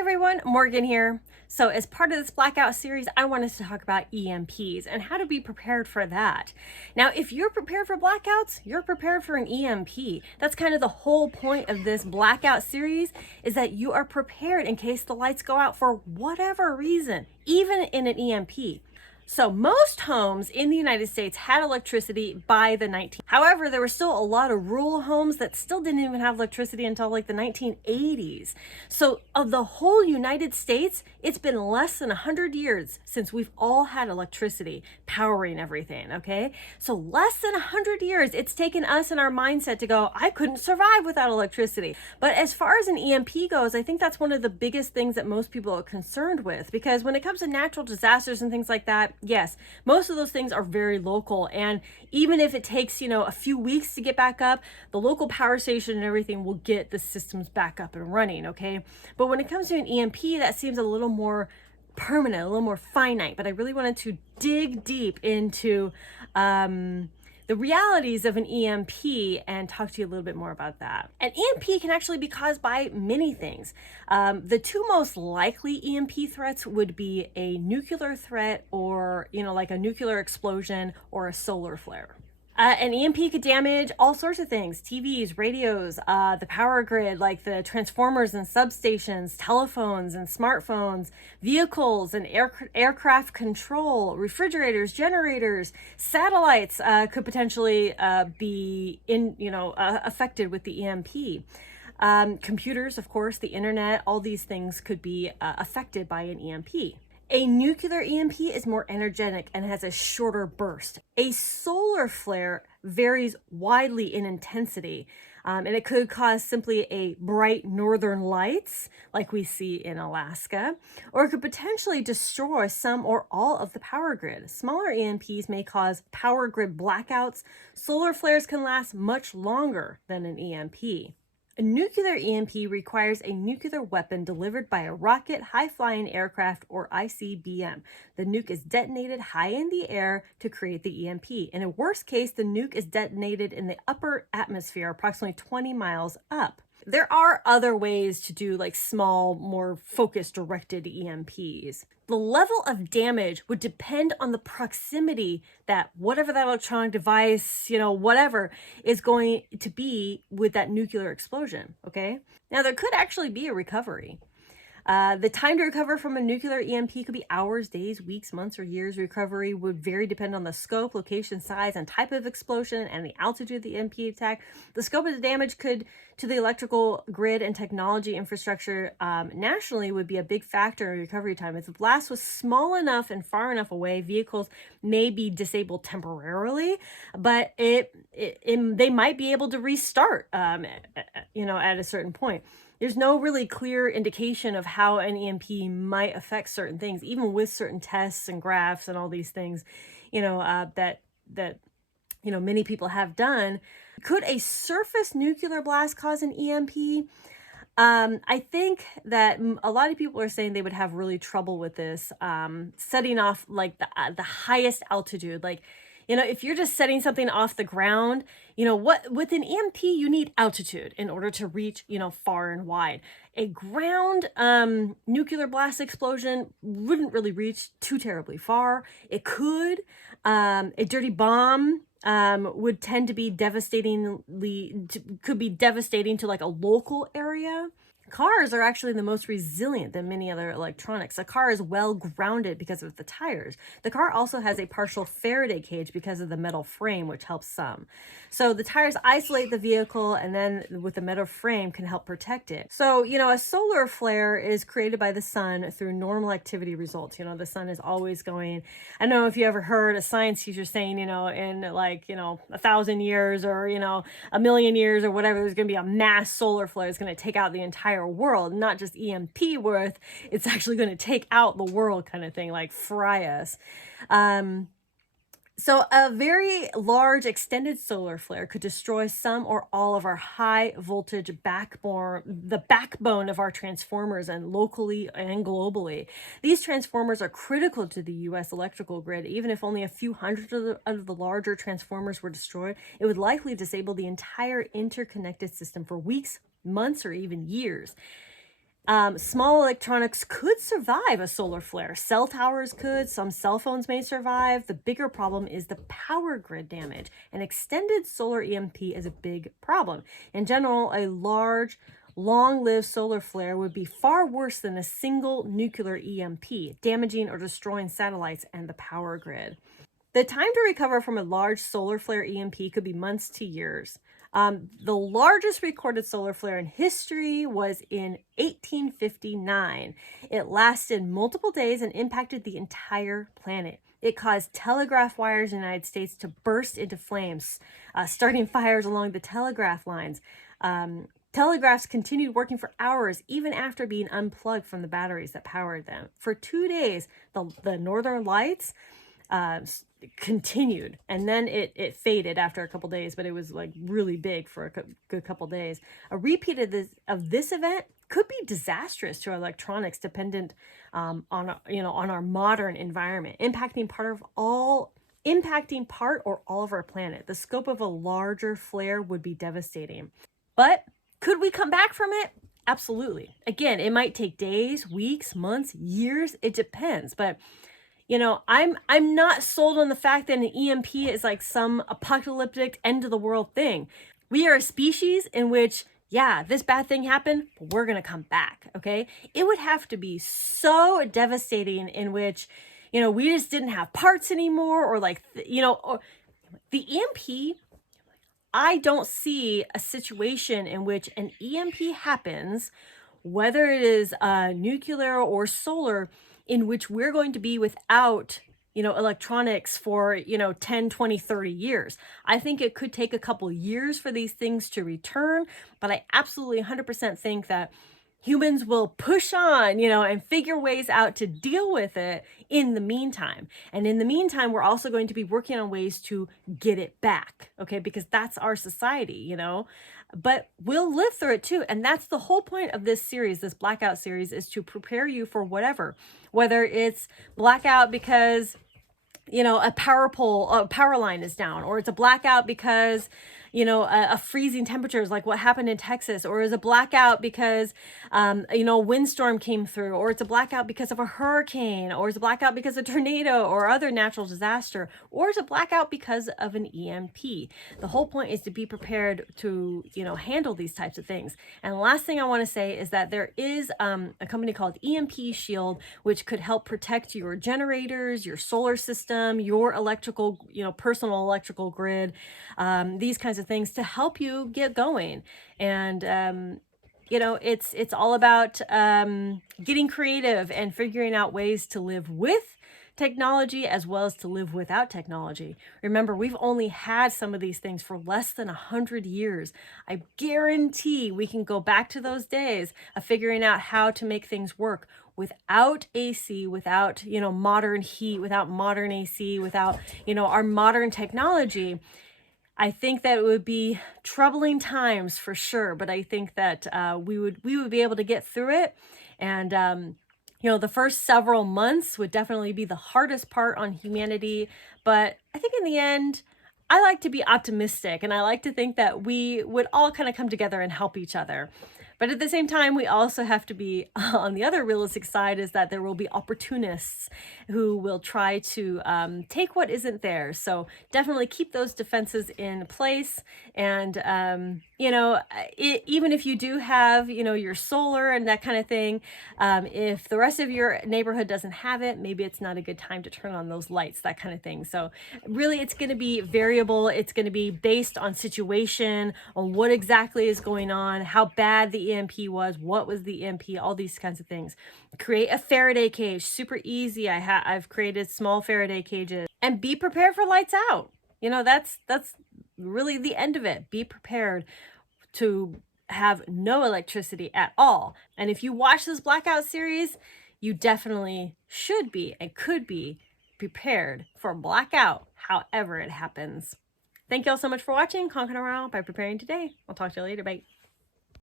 everyone, Morgan here. So as part of this blackout series, I wanted to talk about EMPs and how to be prepared for that. Now, if you're prepared for blackouts, you're prepared for an EMP. That's kind of the whole point of this blackout series, is that you are prepared in case the lights go out for whatever reason, even in an EMP. So most homes in the United States had electricity by the 1900s. However, there were still a lot of rural homes that still didn't even have electricity until like the 1980s. So of the whole United States, it's been less than 100 years since we've all had electricity powering everything, okay? So less than 100 years, it's taken us and our mindset to go, I couldn't survive without electricity. But as far as an EMP goes, I think that's one of the biggest things that most people are concerned with, because when it comes to natural disasters and things like that, yes, most of those things are very local. And even if it takes, a few weeks to get back up, the local power station and everything will get the systems back up and running, okay? But when it comes to an EMP, that seems a little more permanent, a little more finite. But I really wanted to dig deep into the realities of an EMP and talk to you a little bit more about that. An EMP can actually be caused by many things. The two most likely EMP threats would be a nuclear threat or, like a nuclear explosion or a solar flare. An EMP could damage all sorts of things: TVs, radios, the power grid, like the transformers and substations, telephones and smartphones, vehicles and aircraft control, refrigerators, generators, satellites could potentially be affected with the EMP. Computers, of course, the internet, all these things could be affected by an EMP. A nuclear EMP is more energetic and has a shorter burst. A solar flare varies widely in intensity, and it could cause simply a bright northern lights like we see in Alaska, or it could potentially destroy some or all of the power grid. Smaller EMPs may cause power grid blackouts. Solar flares can last much longer than an EMP. A nuclear EMP requires a nuclear weapon delivered by a rocket, high-flying aircraft, or ICBM. The nuke is detonated high in the air to create the EMP. In a worst case, the nuke is detonated in the upper atmosphere, approximately 20 miles up. There are other ways to do like small, more focused, directed EMPs. The level of damage would depend on the proximity that whatever that electronic device, whatever is going to be with that nuclear explosion, okay? Now, there could actually be a recovery. The time to recover from a nuclear EMP could be hours, days, weeks, months, or years. Recovery would vary depending on the scope, location, size, and type of explosion and the altitude of the EMP attack. The scope of the damage to the electrical grid and technology infrastructure nationally would be a big factor in recovery time. If the blast was small enough and far enough away, vehicles may be disabled temporarily, but they might be able to restart, at a certain point. There's no really clear indication of how an EMP might affect certain things, even with certain tests and graphs and all these things, that many people have done. Could a surface nuclear blast cause an EMP? I think that a lot of people are saying they would have really trouble with this, setting off like the highest altitude, like. If you're just setting something off the ground, with an EMP, you need altitude in order to reach, far and wide. A ground nuclear blast explosion wouldn't really reach too terribly far. It could. A dirty bomb would tend to be could be devastating to like a local area. Cars are actually the most resilient than many other electronics. A car is well grounded because of the tires. The car also has a partial Faraday cage because of the metal frame, which helps some. So the tires isolate the vehicle, and then with the metal frame can help protect it. So, a solar flare is created by the sun through normal activity results. The sun is always going. I don't know if you ever heard a science teacher saying, in like, 1,000 years or, a million years or whatever, there's going to be a mass solar flare. It's going to take out the entire world, not just EMP worth. It's actually going to take out the world kind of thing, like fry us. So a very large extended solar flare could destroy some or all of our high voltage the backbone of our transformers, and locally and globally. These transformers are critical to the US electrical grid. Even if only a few hundred of the larger transformers were destroyed, it would likely disable the entire interconnected system for weeks, months, or even years. Small electronics could survive a solar flare. Cell towers could, some cell phones may survive. The bigger problem is the power grid damage. An extended solar EMP is a big problem. In general, a large, long-lived solar flare would be far worse than a single nuclear EMP, damaging or destroying satellites and the power grid. The time to recover from a large solar flare EMP could be months to years. The largest recorded solar flare in history was in 1859. It lasted multiple days and impacted the entire planet. It caused telegraph wires in the United States to burst into flames, starting fires along the telegraph lines. Telegraphs continued working for hours, even after being unplugged from the batteries that powered them. For 2 days, the Northern Lights continued, and then it faded after a couple days, but it was like really big for a good couple days. A repeat of this event could be disastrous to our electronics, dependent on our modern environment, impacting part or all of our planet. The scope of a larger flare would be devastating. But could we come back from it? Absolutely. Again, it might take days, weeks, months, years. It depends. But I'm not sold on the fact that an EMP is like some apocalyptic end of the world thing. We are a species in which, yeah, this bad thing happened, but we're going to come back. Okay. It would have to be so devastating in which, we just didn't have parts anymore, or or the EMP. I don't see a situation in which an EMP happens, whether it is nuclear or solar, in which we're going to be without, electronics for, 10, 20, 30 years. I think it could take a couple years for these things to return, but I absolutely 100% think that humans will push on, and figure ways out to deal with it in the meantime. And in the meantime, we're also going to be working on ways to get it back, okay? Because that's our society, but we'll live through it too. And that's the whole point of this series, this blackout series, is to prepare you for whatever, whether it's blackout because, a power line is down, or it's a blackout because, a freezing temperatures like what happened in Texas, or is a blackout because, a windstorm came through, or it's a blackout because of a hurricane, or it's a blackout because of a tornado or other natural disaster, or it's a blackout because of an EMP. The whole point is to be prepared to, handle these types of things. And the last thing I want to say is that there is a company called EMP Shield, which could help protect your generators, your solar system, your electrical, personal electrical grid, these kinds of things to help you get going. And it's all about getting creative and figuring out ways to live with technology as well as to live without technology. Remember, we've only had some of these things for less than 100 years. I guarantee we can go back to those days of figuring out how to make things work without AC, without, modern heat, without modern AC, without, our modern technology. I think that it would be troubling times for sure, but I think that we would be able to get through it. And the first several months would definitely be the hardest part on humanity, but I think in the end, I like to be optimistic, and I like to think that we would all kind of come together and help each other. But at the same time, we also have to be on the other realistic side, is that there will be opportunists who will try to take what isn't theirs. So definitely keep those defenses in place. And, even if you do have, your solar and that kind of thing, if the rest of your neighborhood doesn't have it, maybe it's not a good time to turn on those lights, that kind of thing. So really, it's going to be variable. It's going to be based on situation, on what exactly is going on, how bad the EMP was, what was the EMP, all these kinds of things. Create a Faraday cage, super easy. I've created small Faraday cages, and be prepared for lights out. That's really the end of it. Be prepared to have no electricity at all. And if you watch this blackout series, you definitely should be and could be prepared for blackout, however it happens. Thank you all so much for watching. Conquer tomorrow by preparing today. I'll talk to you later. Bye.